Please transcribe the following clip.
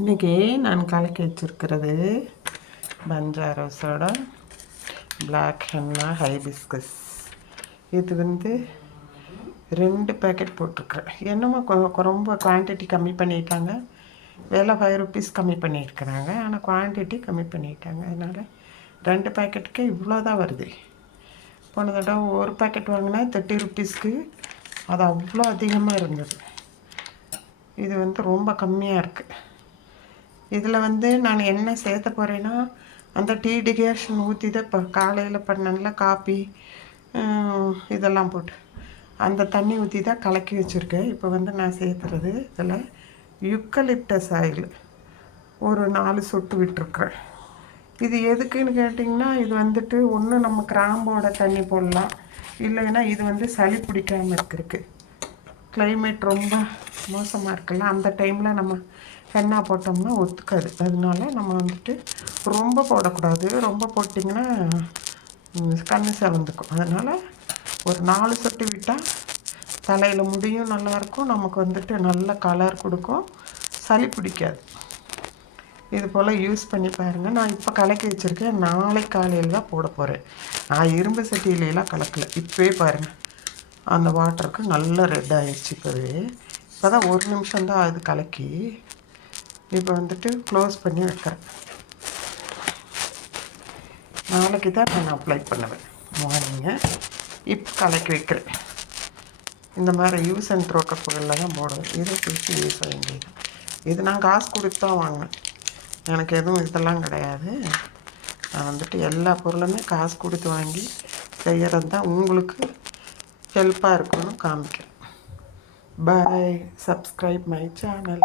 இன்றைக்கி நான் கலக்கி வச்சுருக்கிறது பஞ்சாரோஸோட பிளாக் ஹென்னா ஹைபிஸ்கஸ். இது 2 பேக்கெட் போட்டிருக்கிறேன். என்னமோ ரொம்ப குவான்டிட்டி கம்மி பண்ணிட்டாங்க. விலை 5 ருபீஸ் கம்மி பண்ணியிருக்கிறாங்க, ஆனால் குவான்டிட்டி கம்மி பண்ணிட்டாங்க. அதனால் 2 பேக்கெட்டுக்கு இவ்வளோ தான் வருது. போன தடவை ஒரு பேக்கெட் வாங்கினா 30 ருபீஸ்க்கு அது அவ்வளோ அதிகமாக இருந்தது. இது ரொம்ப கம்மியாக இருக்குது. இதில் நான் என்ன சேர்த்த போகிறேன்னா, அந்த டீ டிகாஷன் ஊற்றி தான் இப்போ காலையில் பண்ணல காப்பி இதெல்லாம் போட்டு அந்த தண்ணி ஊற்றி தான் கலக்கி வச்சுருக்கேன். இப்போ நான் சேர்த்துறது இதில் யுக்கலிப்டஸ் ஆயில் ஒரு 4 சொட்டு விட்டுருக்குறேன். இது எதுக்குன்னு கேட்டிங்கன்னா, இது ஒன்று நம்ம கிராம்போட தண்ணி போடலாம், இல்லைன்னா இது சளி பிடிக்காமல் இருக்கிறதுக்கு. கிளைமேட் ரொம்ப மோசமாக இருக்குல்ல, அந்த டைமில் நம்ம ஹென்னா போட்டோம்னா ஒத்துக்காது. அதனால நம்ம ரொம்ப போடக்கூடாது. ரொம்ப போட்டிங்கன்னா கண்ணு செவந்துக்கும். அதனால் ஒரு 4 சொட்டு விட்டால் தலையில் முடியும் நல்லாயிருக்கும், நமக்கு நல்ல கலர் கொடுக்கும், சளி பிடிக்காது. இது போல் யூஸ் பண்ணி பாருங்கள். நான் இப்போ கலக்கி வச்சுருக்கேன், நாளைக்கு காலையில் தான் போட போகிறேன். நான் இரும்பு சட்டியிலலாம் கலக்கலை. இப்போவே பாருங்கள், அந்த வாட்டருக்கு நல்லா ரெட் ஆகிடுச்சு. இப்போ தான் 1 நிமிஷம் தான் அது கலக்கி. இப்போ க்ளோஸ் பண்ணி வைக்கிறேன். நாளைக்கு தான் நான் அப்ளை பண்ணுவேன் மார்னிங்கு. இப்போ கலக்கி வைக்கிறேன். இந்த மாதிரி யூஸ் அண்ட் த்ரோ கப்புகளில் தான் போடுவேன். இதை பிடிச்சி யூஸ் ஆக வேண்டியது. இது நான் காசு கொடுத்து தான் வாங்கினேன், எனக்கு எதுவும் இதெல்லாம் கிடையாது. நான் எல்லா பொருளுமே காசு கொடுத்து வாங்கி செய்கிறது தான் உங்களுக்கு ஹெல்ப்பாக இருக்குன்னு காமிக்கிறேன். Bye. Subscribe my channel.